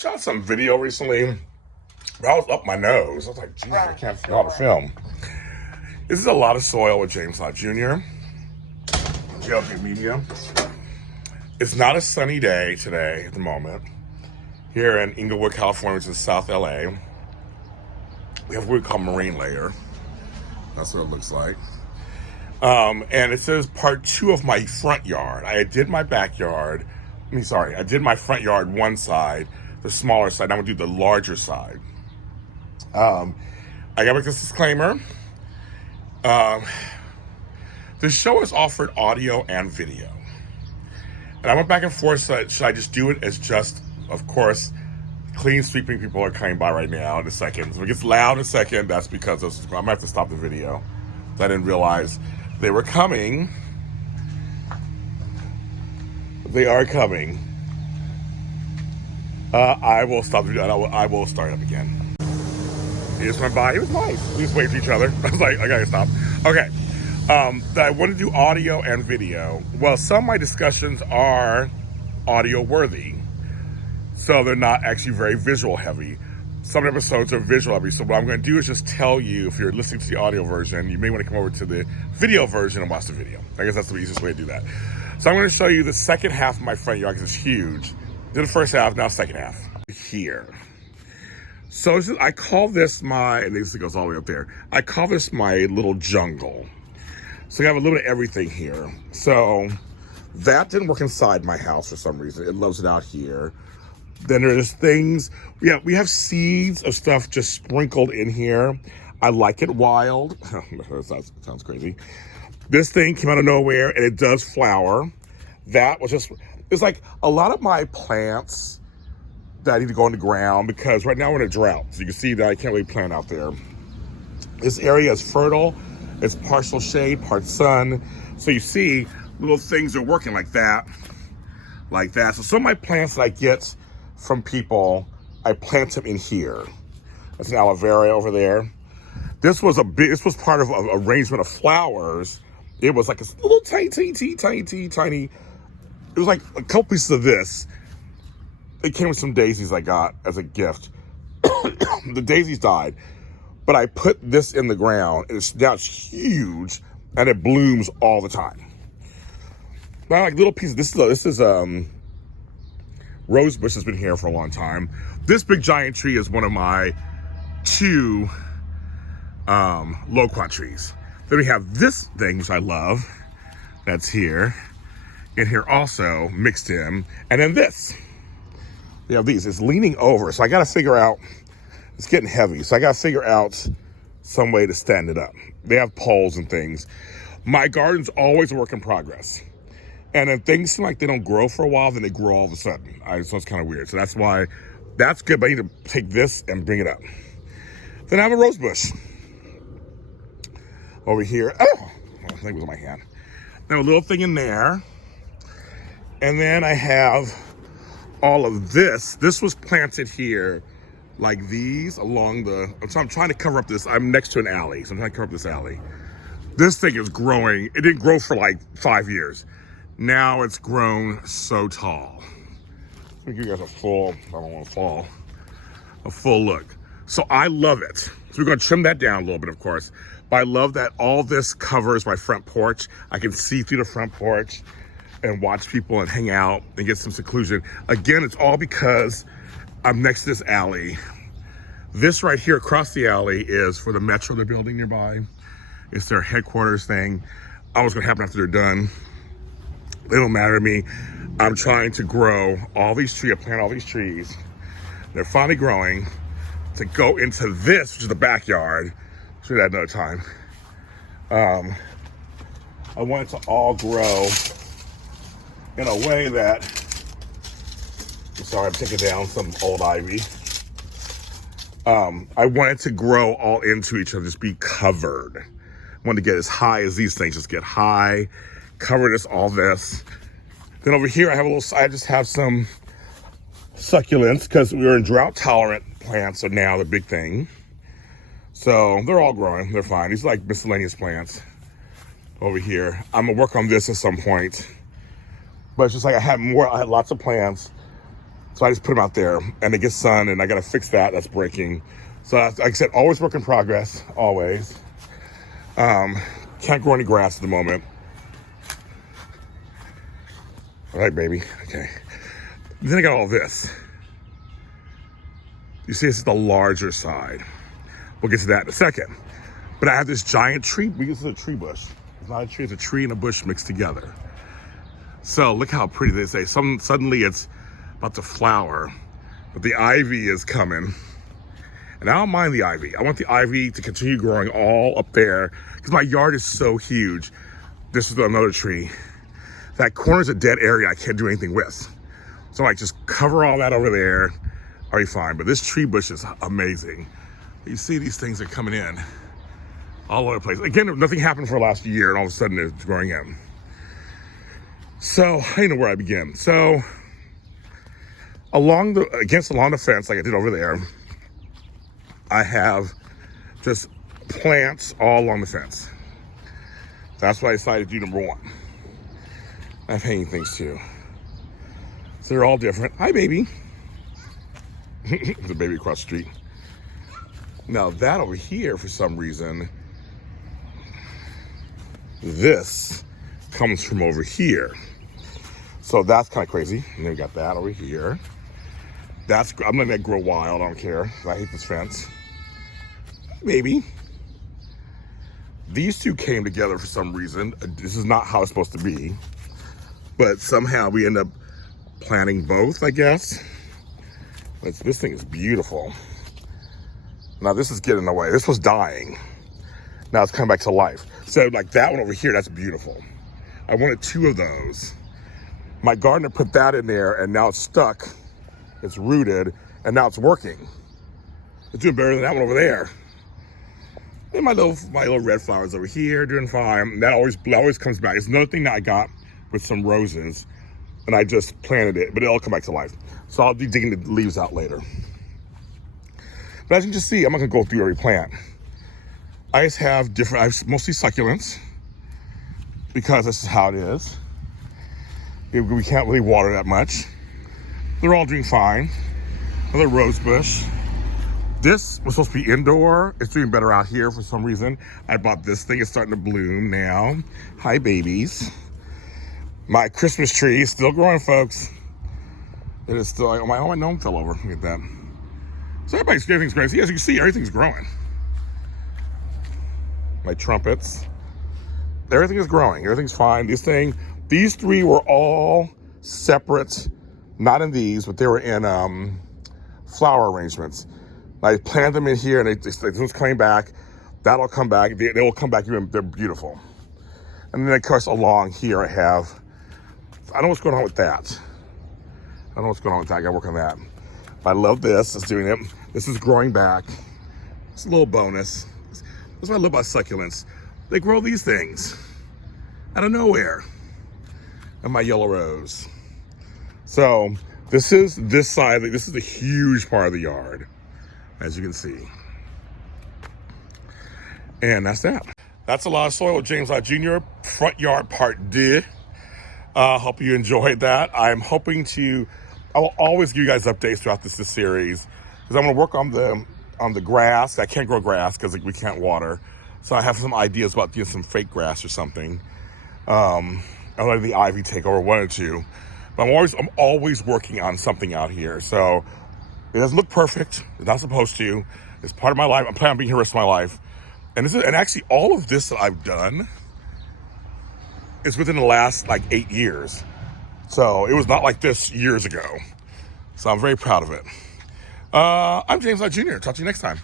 Shot some video recently. I was up my nose. I was like, geez, I can't figure out how to film. This is a lot of soil with Lott Jr. GLP Media. It's not a sunny day today at the moment. Here in Inglewood, California, which is South LA. We have what we call marine layer. That's what it looks like. And it says part 2 of my front yard. I did my backyard. I did my front yard one side, the smaller side. I'm gonna do the larger side. I gotta make this disclaimer. The show is offered audio and video. And I went back and forth, so should I just do it as just, of course, clean sweeping people are coming by right now in a second. So if it gets loud in a second, that's because I'm gonna have to stop the video. I didn't realize they were coming. They are coming. I will stop the video and I will start up again. He just went by. It was nice. We just waved to each other. I was like, I gotta stop. Okay. I want to do audio and video. Well, some of my discussions are audio worthy. So they're not actually very visual heavy. Some episodes are visual heavy. So what I'm going to do is just tell you, if you're listening to the audio version, you may want to come over to the video version and watch the video. I guess that's the easiest way to do that. So I'm going to show you the second half of my front yard because it's huge. Did the first half, now second half. Here. So I call this and this goes all the way up there. I call this my little jungle. So I have a little bit of everything here. So that didn't work inside my house for some reason. It loves it out here. Then there's things, we have seeds of stuff just sprinkled in here. I like it wild. That sounds crazy. This thing came out of nowhere and it does flower. That was just, it's like a lot of my plants that I need to go in the ground because right now we're in a drought. So you can see that I can't really plant out there. This area is fertile. It's partial shade, part sun. So you see little things are working like that. So some of my plants that I get from people, I plant them in here. That's an aloe vera over there. This was part of an arrangement of flowers. It was like a little tiny. It was like a couple pieces of this. It came with some daisies I got as a gift. The daisies died, but I put this in the ground and now it's huge and it blooms all the time. Now like little pieces, this is rose bush has been here for a long time. This big giant tree is one of my 2 loquat trees. Then we have this thing, which I love, that's here. And here also, mixed in. And then this. We have these. It's leaning over. So I got to figure out, it's getting heavy. So I got to figure out some way to stand it up. They have poles and things. My garden's always a work in progress. And then things seem like they don't grow for a while, then they grow all of a sudden. So it's kind of weird. So that's why, that's good, but I need to take this and bring it up. Then I have a rose bush. Over here, I think it was in my hand. Then a little thing in there. And then I have all of this. This was planted here, like these, along so I'm trying to cover up this. I'm next to an alley, so I'm trying to cover up this alley. This thing is growing. It didn't grow for like 5 years. Now it's grown so tall. Let me give you guys a full look. So I love it. So we're gonna trim that down a little bit, of course. But I love that all this covers my front porch. I can see through the front porch and watch people and hang out and get some seclusion. Again, it's all because I'm next to this alley. This right here across the alley is for the Metro they're building nearby. It's their headquarters thing. I don't know what's gonna happen after they're done. It don't matter to me. I'm trying to grow all these trees, I plant all these trees. They're finally growing to go into this, which is the backyard. I'll show you that another time. I want it to all grow in a way that, I'm taking down some old ivy. I want it to grow all into each other, just be covered. I want to get as high as these things, just get high, cover all this. Then over here, I just have some succulents because we were in drought tolerant plants, so now the big thing. So they're all growing, they're fine. These are like miscellaneous plants over here. I'm gonna work on this at some point. But it's just like I had lots of plants So I just put them out there, and they get sun, and I got to fix that. That's breaking. So like I said, always work in progress, always. Can't grow any grass at the moment. All right, baby. Okay. Then I got all this. You see, this is the larger side. We'll get to that in a second. But I have this giant tree. This is a tree bush. It's not a tree. It's a tree and a bush mixed together. So look how pretty they say. Suddenly it's about to flower, but the ivy is coming. And I don't mind the ivy. I want the ivy to continue growing all up there because my yard is so huge. This is another tree. That corner's a dead area I can't do anything with. So I just cover all that over there. I'll be fine. But this tree bush is amazing. You see these things are coming in all over the place. Again, nothing happened for the last year, and all of a sudden it's growing in. So I don't know where I begin. So along the fence, like I did over there, I have just plants all along the fence. That's what I decided to do, number one. I have hanging things too. So they're all different. Hi, baby. The baby across the street. Now that over here, for some reason, this comes from over here. So that's kind of crazy. And then we got that over here. I'm letting that grow wild. I don't care. I hate this fence. Maybe. These two came together for some reason. This is not how it's supposed to be. But somehow we end up planting both, I guess. This thing is beautiful. Now this is getting away. This was dying. Now it's coming back to life. So like that one over here, that's beautiful. I wanted two of those. My gardener put that in there, and now it's stuck. It's rooted, and now it's working. It's doing better than that one over there. And my little red flowers over here doing fine. That always comes back. It's another thing that I got with some roses, and I just planted it, but it'll come back to life. So I'll be digging the leaves out later. But as you can just see, I'm not gonna go through every plant. I have mostly succulents because this is how it is. We can't really water that much. They're all doing fine. Another rose bush. This was supposed to be indoor. It's doing better out here for some reason. I bought this thing. It's starting to bloom now. Hi, babies. My Christmas tree is still growing, folks. It is still, oh, my gnome fell over. Look at that. So everything's growing. See, as you can see, everything's growing. My trumpets. Everything is growing. Everything's fine. These three were all separate, not in these, but they were in flower arrangements. I planted them in here, and this one's coming back. That'll come back. They will come back. They're beautiful. And then, of course, along here I don't know what's going on with that. I got to work on that. But I love this. It's doing it. This is growing back. It's a little bonus. That's what I love about succulents. They grow these things out of nowhere. And my yellow rose. So this is this side. This is a huge part of the yard, as you can see. And that's that. That's a lot of soil with James Lott Jr. Front yard part 2. Hope you enjoyed that. I will always give you guys updates throughout this series, because I'm going to work on the grass. I can't grow grass because we can't water. So I have some ideas about doing some fake grass or something. I'm letting the ivy take over, one or two. But I'm always working on something out here. So it doesn't look perfect. It's not supposed to. It's part of my life. I'm planning on being here the rest of my life. And actually all of this that I've done is within the last 8 years. So it was not like this years ago. So I'm very proud of it. I'm James Lott Jr. Talk to you next time.